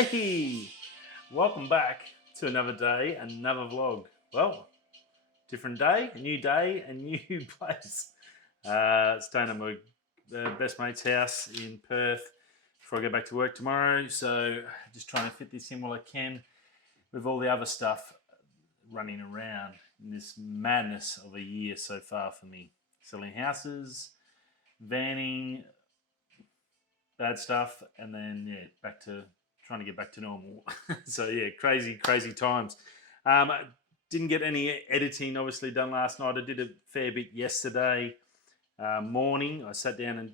Hey, welcome back to another day, another vlog. Well, different day, a new place. Staying at my best mate's house in Perth before I go back to work tomorrow. So just trying to fit this in while I can with all the other stuff running around in this madness of a year so far for me. Selling houses, vanning, bad stuff, and then back to trying to get back to normal. So crazy times. Didn't get any editing obviously done last night. I did a fair bit yesterday morning. I sat down and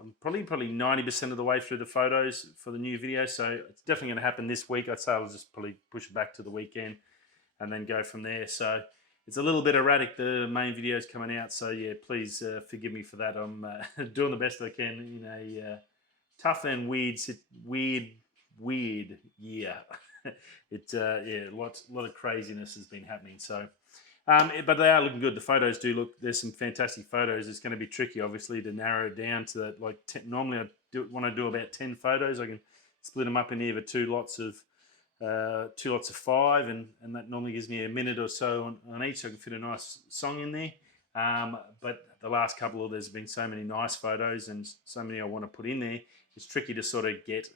I'm probably 90% of the way through the photos for the new video, so it's definitely going to happen this week. I'd say I'll just probably push it back to the weekend and then go from there. So it's a little bit erratic, the main video's coming out, so please forgive me for that. I'm doing the best I can in a tough and weird year. A lot of craziness has been happening. So, but they are looking good. The photos do look. There's some fantastic photos. It's going to be tricky, obviously, to narrow it down to that. Like normally, I want to do about 10 photos. I can split them up in either two lots of 5, and that normally gives me a minute or so on each, so I can fit a nice song in there. But the last couple there's been so many nice photos and so many I want to put in there. It's tricky to sort of get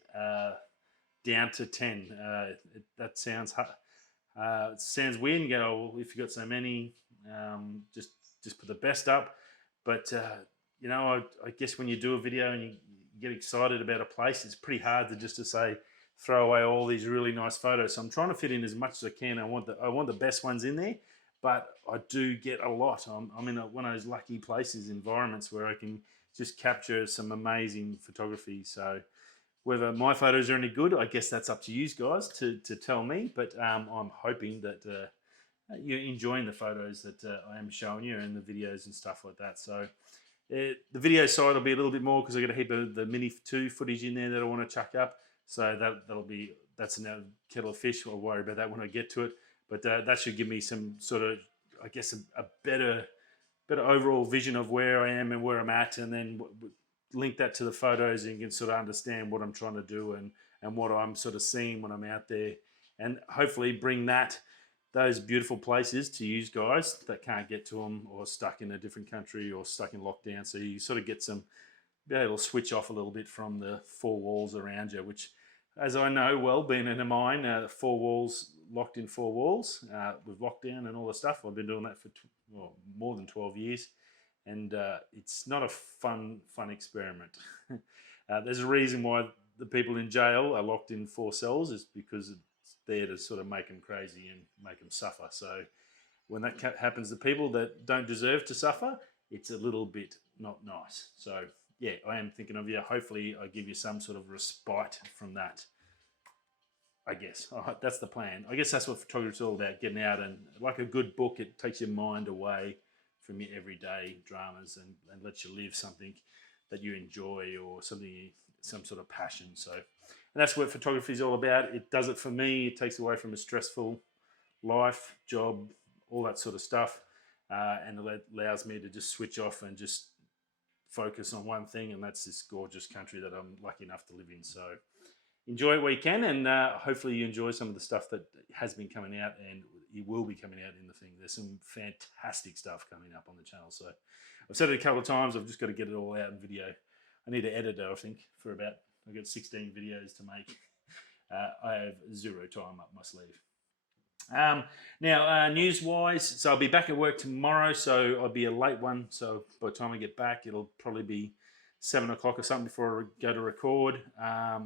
down to 10. That sounds weird. And go, oh, well, if you got so many, just put the best up. But I guess when you do a video and you get excited about a place, it's pretty hard to say throw away all these really nice photos. So I'm trying to fit in as much as I can. I want the best ones in there, but I do get a lot. I'm in one of those lucky places, environments where I can just capture some amazing photography. So whether my photos are any good, I guess that's up to you guys to tell me. But I'm hoping that you're enjoying the photos that I am showing you and the videos and stuff like that. So the video side will be a little bit more because I got a heap of the Mini 2 footage in there that I want to chuck up. So that's another kettle of fish. I'll worry about that when I get to it. But that should give me some sort of, I guess, a better overall vision of where I am and where I'm at, and then link that to the photos, and you can sort of understand what I'm trying to do and what I'm sort of seeing when I'm out there, and hopefully bring those beautiful places to you guys that can't get to them, or stuck in a different country, or stuck in lockdown. So you sort of be able to switch off a little bit from the four walls around you, which, as I know well, being in a mine, locked in four walls with lockdown and all the stuff. I've been doing that for more than 12 years, and it's not a fun experiment. There's a reason why the people in jail are locked in 4 cells, is because it's there to sort of make them crazy and make them suffer. So when that happens to people that don't deserve to suffer, it's a little bit not nice. So I am thinking of you. Hopefully I give you some sort of respite from that, I guess. That's the plan. I guess that's what photography is all about, getting out, and like a good book, it takes your mind away from your everyday dramas and lets you live something that you enjoy, or some sort of passion. So, and that's what photography is all about. It does it for me. It takes away from a stressful life, job, all that sort of stuff, and it allows me to just switch off and just focus on one thing, and that's this gorgeous country that I'm lucky enough to live in. So enjoy it where you can, and hopefully you enjoy some of the stuff that has been coming out, and it will be coming out in the thing. There's some fantastic stuff coming up on the channel. So I've said it a couple of times, I've just got to get it all out in video. I need an editor, I think, I've got 16 videos to make. I have 0 time up my sleeve. Now, news-wise, so I'll be back at work tomorrow, so I'll be a late one. So by the time I get back, it'll probably be 7 o'clock or something before I go to record.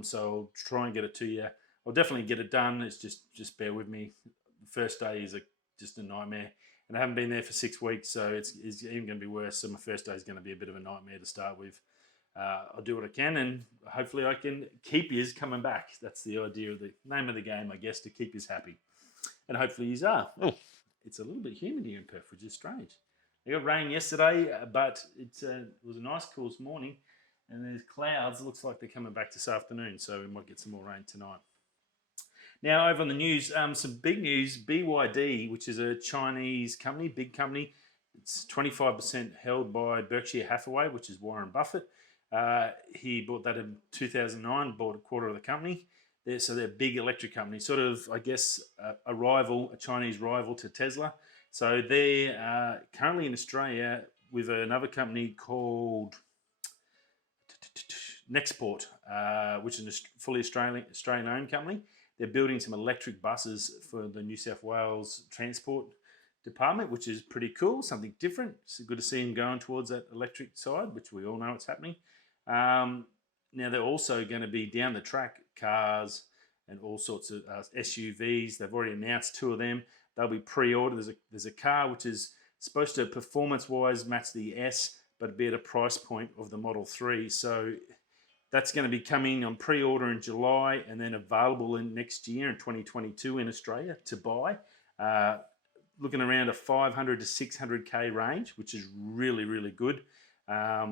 So I'll try and get it to you. I'll definitely get it done. It's just bear with me. The first day is just a nightmare, and I haven't been there for 6 weeks, so it's even going to be worse. So my first day is going to be a bit of a nightmare to start with. I'll do what I can, and hopefully I can keep yous coming back. That's the idea, of the name of the game, I guess, to keep yous happy. And hopefully yous are. Oh, it's a little bit humid here in Perth, which is strange. I got rain yesterday, but it was a nice cool morning, and there's clouds. It looks like they're coming back this afternoon, so we might get some more rain tonight. Now, over on the news, some big news. BYD, which is a Chinese company, big company, it's 25% held by Berkshire Hathaway, which is Warren Buffett. He bought that in 2009, bought a quarter of the company. They're a big electric company, sort of, I guess, a Chinese rival to Tesla. So they're currently in Australia with another company called Nexport, which is a fully Australian-owned company. They're building some electric buses for the New South Wales Transport Department, which is pretty cool, something different. It's good to see them going towards that electric side, which we all know it's happening. Now, they're also going to be down the track cars and all sorts of SUVs. They've already announced 2 of them. They'll be pre-ordered. There's a car which is supposed to performance-wise match the S, but be at a price point of the Model 3. So that's going to be coming on pre-order in July and then available in next year in 2022 in Australia to buy. Looking around a 500 to 600k range, which is really, really good. I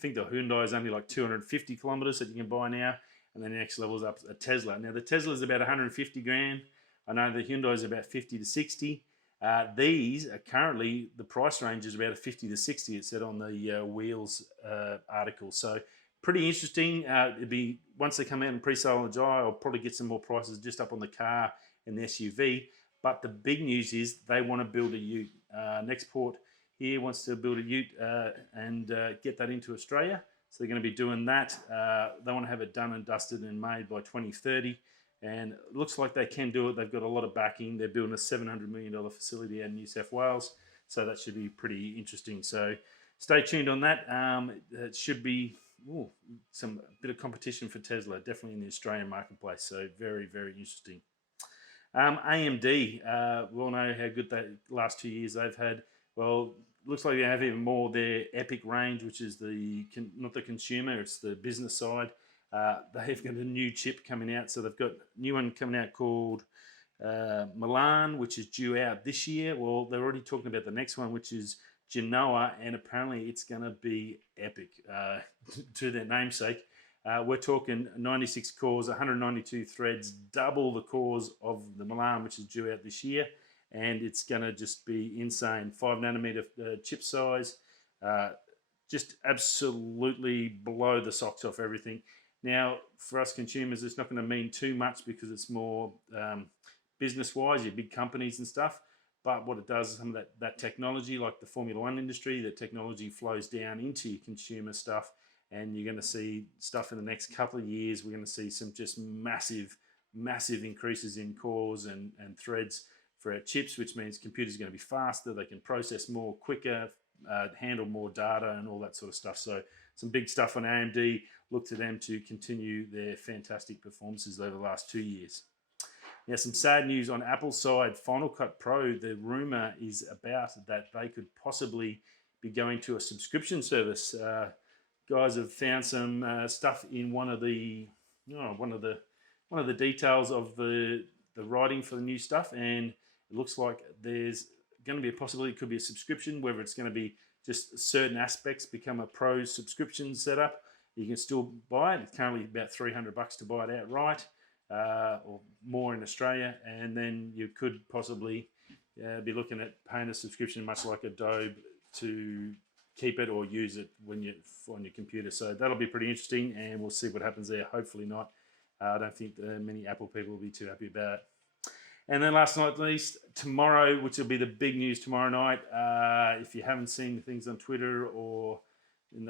think the Hyundai is only like 250 kilometers that you can buy now, and then the next level is up a Tesla. Now the Tesla is about 150 grand. I know the Hyundai is about 50 to 60. These are currently, the price range is about a 50 to 60. It said on the Wheels article. So pretty interesting. It'd be once they come out in pre-sale in July, I'll probably get some more prices just up on the car and the SUV. But the big news is they want to build a ute. Nexport here wants to build a ute and get that into Australia. So they're going to be doing that. They want to have it done and dusted and made by 2030. And it looks like they can do it. They've got a lot of backing. They're building a $700 million facility in New South Wales. So that should be pretty interesting. So stay tuned on that. It should be a bit of competition for Tesla, definitely in the Australian marketplace. So very, very interesting. AMD, we all know how good that last 2 years they've had. Well, looks like they have even more their Epic range, which is not the consumer, it's the business side. They've got a new chip coming out, so they've got a new one coming out called Milan, which is due out this year. Well, they're already talking about the next one, which is Genoa, and apparently it's going to be epic to their namesake. We're talking 96 cores, 192 threads, double the cores of the Milan, which is due out this year. And it's going to just be insane. 5 nanometer chip size. Just absolutely blow the socks off everything. Now, for us consumers, it's not going to mean too much because it's more business-wise, your big companies and stuff. But what it does is some of that technology, like the Formula One industry, the technology flows down into your consumer stuff. And you're going to see stuff in the next couple of years. We're going to see some just massive increases in cores and threads for our chips, which means computers are going to be faster. They can process more quicker, handle more data and all that sort of stuff. So some big stuff on AMD. Look to them to continue their fantastic performances over the last 2 years. Now, some sad news on Apple's side. Final Cut Pro, the rumor is about that they could possibly be going to a subscription service. Guys have found some stuff in one of the details of the writing for the new stuff, and it looks like there's going to be a possibility it could be a subscription, whether it's going to be just certain aspects become a pro subscription setup. You can still buy it. It's currently about $300 to buy it outright, or more in Australia, and then you could possibly be looking at paying a subscription, much like Adobe, to keep it or use it when you're on your computer. So that'll be pretty interesting, and we'll see what happens there. Hopefully not. I don't think many Apple people will be too happy about it. And then last but not least, tomorrow, which will be the big news tomorrow night. If you haven't seen the things on Twitter or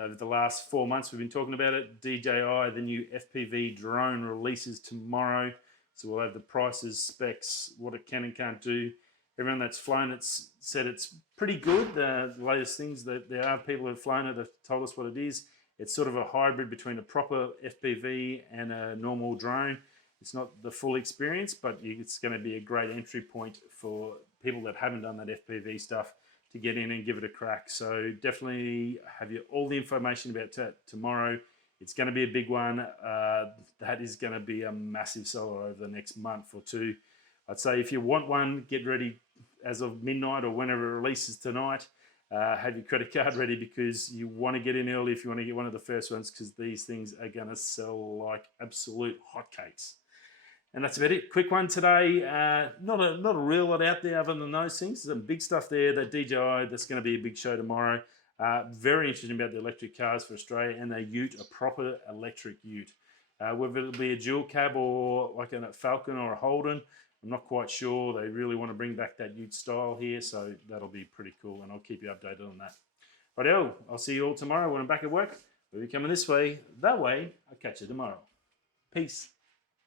over the last 4 months, we've been talking about it. DJI, the new FPV drone, releases tomorrow. So we'll have the prices, specs, what it can and can't do. Everyone that's flown it's said it's pretty good. The latest things that there are people who have flown it have told us what it is. It's sort of a hybrid between a proper FPV and a normal drone. It's not the full experience, but it's going to be a great entry point for people that haven't done that FPV stuff to get in and give it a crack. So definitely have all the information about that tomorrow. It's going to be a big one. That is going to be a massive seller over the next month or two. I'd say if you want one, get ready as of midnight or whenever it releases tonight. Have your credit card ready because you want to get in early if you want to get one of the first ones, because these things are going to sell like absolute hotcakes. And that's about it. Quick one today. Not a real lot out there other than those things. Some big stuff there. The DJI, that's going to be a big show tomorrow. Very interesting about the electric cars for Australia and a ute, a proper electric ute. Whether it'll be a dual cab or like a Falcon or a Holden, I'm not quite sure. They really want to bring back that Ute style here, so that'll be pretty cool, and I'll keep you updated on that. Rightio, I'll see you all tomorrow when I'm back at work. We'll be coming this way, that way. I'll catch you tomorrow. Peace.